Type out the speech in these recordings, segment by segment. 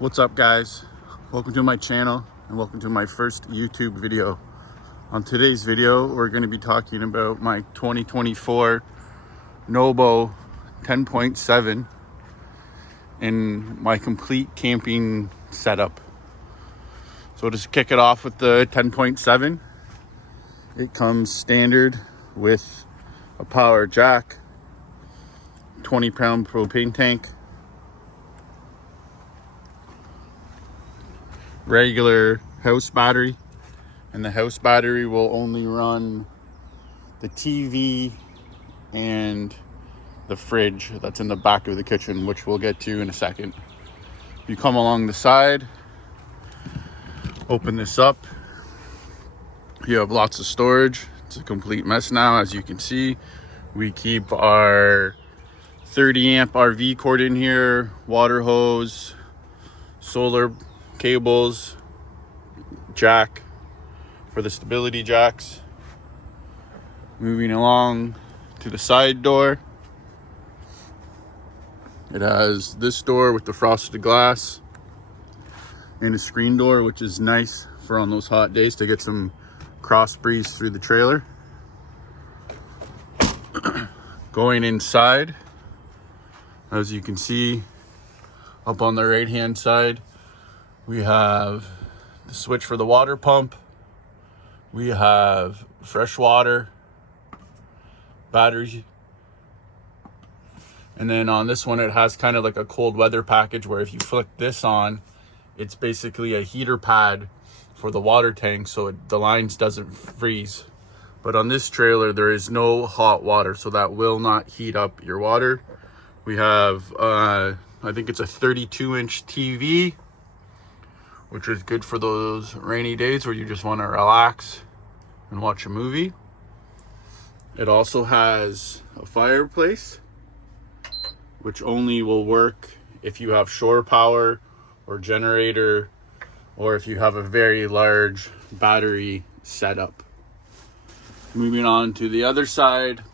What's up, guys? Welcome to my channel and welcome to my first YouTube video. On today's video, we're going to be talking about my 2024 NOBO 10.7 and my complete camping setup. So just kick it off with the 10.7. It comes standard with a power jack, 20-pound propane tank, regular house battery, and the house battery will only run the TV and the fridge that's in the back of the kitchen, which we'll get to in a second. You come along the side, open this up, you have lots of storage. It's a complete mess now, as you can see. We keep our 30 amp RV cord in here, water hose, solar cables, jack for the stability jacks. Moving along to the side door, it has this door with the frosted glass and a screen door, which is nice for on those hot days to get some cross breeze through the trailer. Going inside, as you can see up on the right hand side, we have the switch for the water pump. We have fresh water, batteries. And then on this one, it has kind of like a cold weather package where if you flick this on, it's basically a heater pad for the water tank so the lines doesn't freeze. But on this trailer, there is no hot water, so that will not heat up your water. We have, I think it's a 32-inch TV, which is good for those rainy days where you just want to relax and watch a movie. It also has a fireplace, which only will work if you have shore power or generator, or if you have a very large battery setup. Moving on to the other side,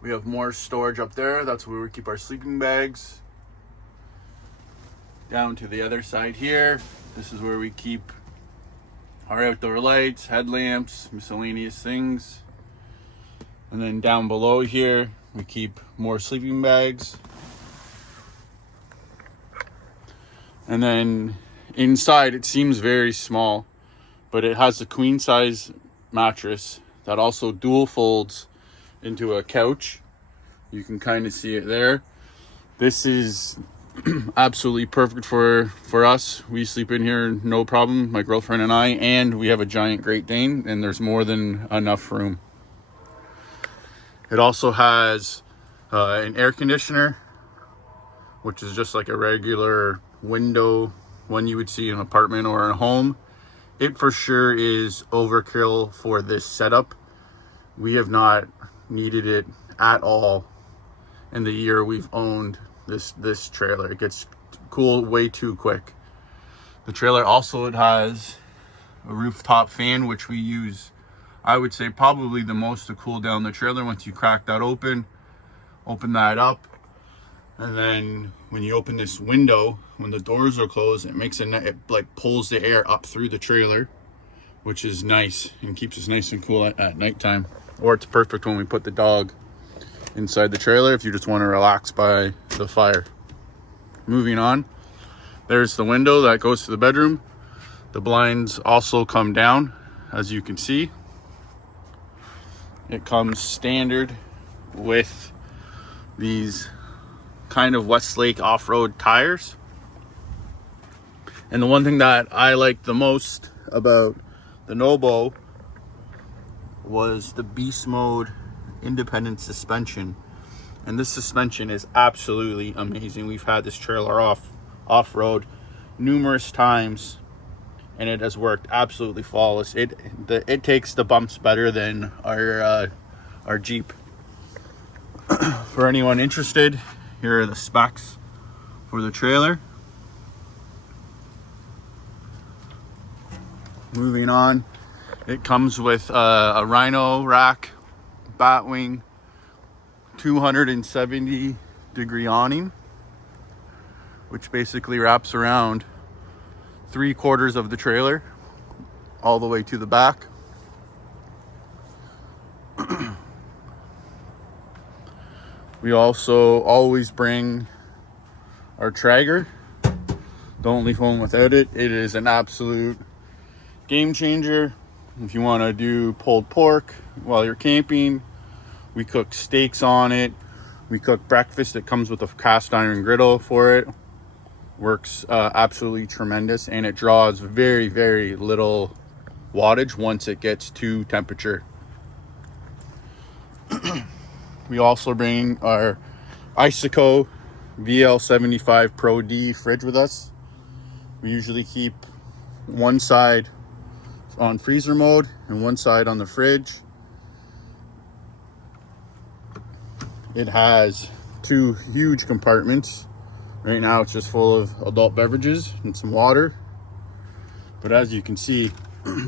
we have more storage up there. That's where we keep our sleeping bags. Down to the other side here, this is where we keep our outdoor lights, headlamps, miscellaneous things. And then down below here, we keep more sleeping bags. And then inside, it seems very small, but it has a queen size mattress that also dual folds into a couch. You can kind of see it there. This is absolutely perfect for us. We sleep in here no problem, my girlfriend and I, and we have a giant Great Dane, and there's more than enough room. It also has an air conditioner, which is just like a regular window one you would see in an apartment or a home. It for sure is overkill for this setup. We have not needed it at all in the year we've owned this trailer. It gets cool way too quick. The trailer also has a rooftop fan, which we use, I would say, probably the most to cool down the trailer. Once you crack that open that up, and then when you open this window, when the doors are closed, it like pulls the air up through the trailer, which is nice and keeps us nice and cool at nighttime. Or it's perfect when we put the dog inside the trailer if you just want to relax by the fire. Moving on, there's the window that goes to the bedroom. The blinds also come down, as you can see. It comes standard with these kind of Westlake off-road tires. And the one thing that I liked the most about the NOBO was the beast mode independent suspension. And this suspension is absolutely amazing. We've had this trailer off-road numerous times, and it has worked absolutely flawless. It takes the bumps better than our Jeep. For anyone interested, here are the specs for the trailer. Moving on, it comes with a Rhino rack, Batwing, 270 degree awning, which basically wraps around 3/4 of the trailer all the way to the back. We also always bring our Traeger. Don't leave home without it. It is an absolute game changer. If you want to do pulled pork while you're camping, we cook steaks on it. We cook breakfast. It comes with a cast iron griddle for it. Works absolutely tremendous, and it draws very, very little wattage once it gets to temperature. We also bring our Iceco VL75 Pro D fridge with us. We usually keep one side on freezer mode and one side on the fridge. It has 2 huge compartments. Right now it's just full of adult beverages and some water. But as you can see,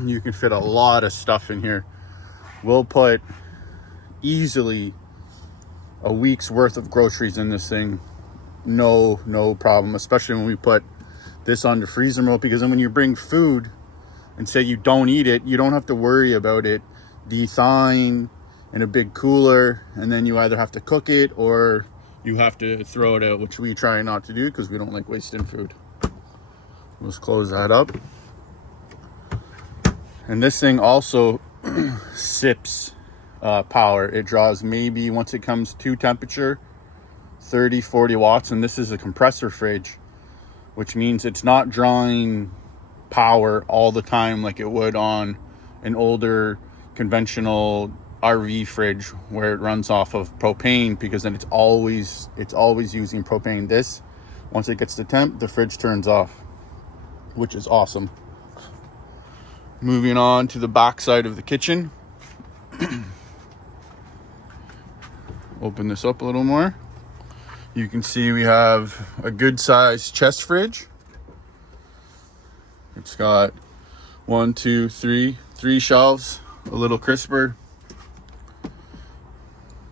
you can fit a lot of stuff in here. We'll put easily a week's worth of groceries in this thing. No problem, especially when we put this on the freezer mode, because then when you bring food and say you don't eat it, you don't have to worry about it de-thawing in a big cooler, and then you either have to cook it or you have to throw it out, which we try not to do because we don't like wasting food. Let's close that up. And this thing also sips power. It draws, maybe once it comes to temperature, 30-40 watts, and this is a compressor fridge, which means it's not drawing power all the time like it would on an older conventional RV fridge where it runs off of propane, because then it's always using propane. This, once it gets to temp, the fridge turns off, which is awesome. Moving on to the back side of the kitchen. Open this up a little more. You can see we have a good sized chest fridge. It's got 1, 2, 3 shelves, a little crisper.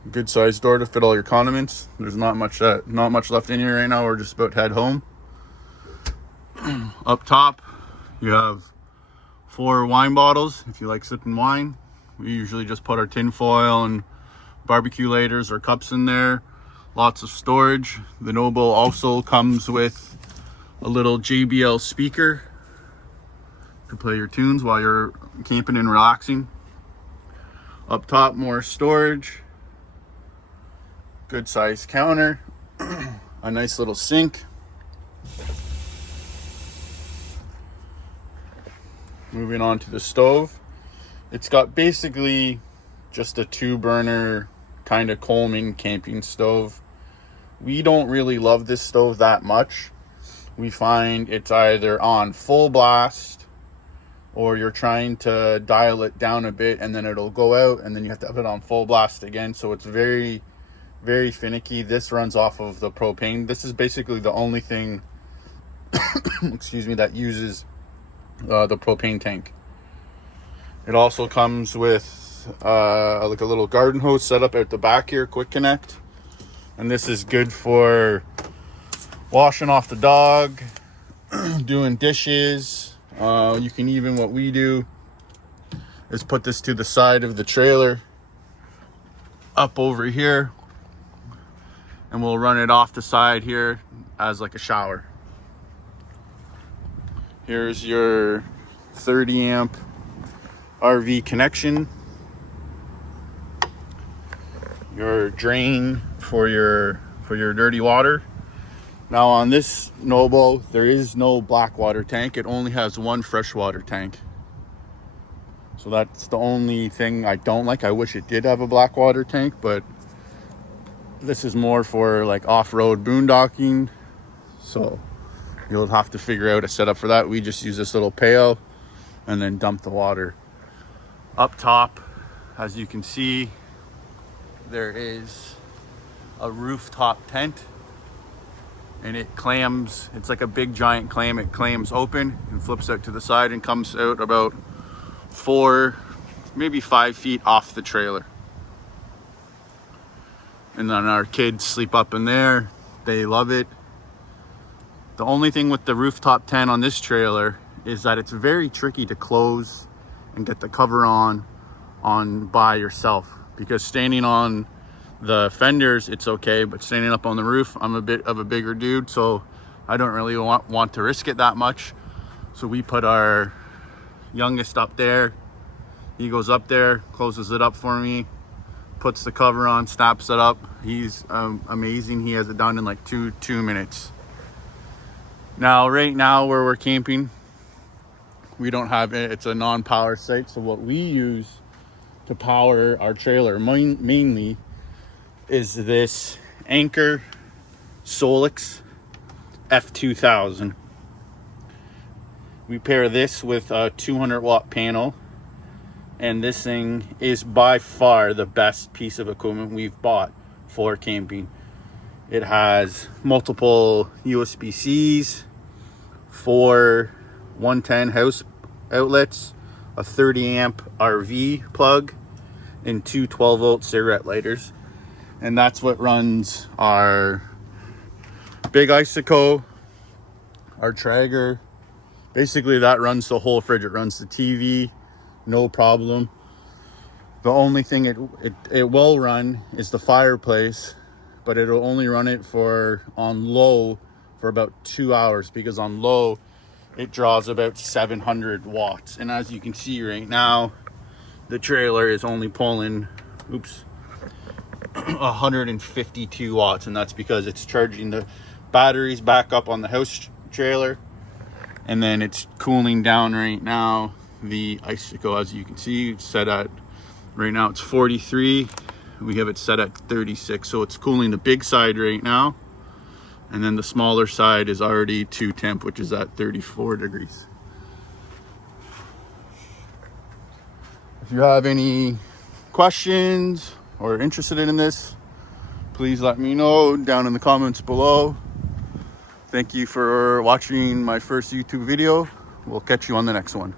Good sized door to fit all your condiments. There's not much left in here right now. We're just about to head home. Up top, you have 4 wine bottles if you like sipping wine. We usually just put our tin foil and barbecue lighters or cups in there. Lots of storage. The NOBO also comes with a little JBL speaker to play your tunes while you're camping and relaxing. Up top, more storage. Good sized counter. A nice little sink. Moving on to the stove. It's got basically just a 2-burner kind of Coleman camping stove. We don't really love this stove that much. We find it's either on full blast or you're trying to dial it down a bit and then it'll go out and then you have to have it on full blast again. So it's very, very finicky. This runs off of the propane. This is basically the only thing excuse me, that uses the propane tank. It also comes with like a little garden hose set up at the back here, quick connect. And this is good for washing off the dog, doing dishes. You can even, what we do is put this to the side of the trailer up over here, and we'll run it off the side here as like a shower. Here's your 30 amp RV connection, your drain for your dirty water. Now on this NOBO, there is no black water tank. It only has 1 freshwater tank. So that's the only thing I don't like. I wish it did have a black water tank, but this is more for like off-road boondocking. So you'll have to figure out a setup for that. We just use this little pail and then dump the water. Up top, as you can see, there is a rooftop tent, and it clams. It's like a big giant clam. It clams open and flips out to the side and comes out about 4, maybe 5 feet off the trailer. And then our kids sleep up in there. They love it. The only thing with the rooftop tent on this trailer is that it's very tricky to close and get the cover on by yourself, because standing on the fenders it's okay, but standing up on the roof, I'm a bit of a bigger dude, so I don't really want to risk it that much. So we put our youngest up there. He goes up there, closes it up for me, puts the cover on, snaps it up. He's amazing. He has it done in like two minutes. Now, right now where we're camping, we don't have it. It's a non-power site. So what we use to power our trailer mainly is this Anker SOLIX F2000. We pair this with a 200 watt panel, and this thing is by far the best piece of equipment we've bought for camping. It has multiple USB-Cs, 4 110 house outlets, a 30 amp RV plug, and 2 12-volt cigarette lighters. And that's what runs our big Iceco, our Traeger. Basically that runs the whole fridge. It runs the TV, no problem. The only thing it will run is the fireplace, but it'll only run it on low for about 2 hours, because on low it draws about 700 watts. And as you can see right now, the trailer is only pulling 152 watts, and that's because it's charging the batteries back up on the house trailer, and then it's cooling down right now. The Iceco, as you can see, it's set at, right now it's 43. We have it set at 36, so it's cooling the big side right now, and then the smaller side is already to temp, which is at 34 degrees. If you have any questions or interested in this, please let me know down in the comments below. Thank you for watching my first YouTube video. We'll catch you on the next one.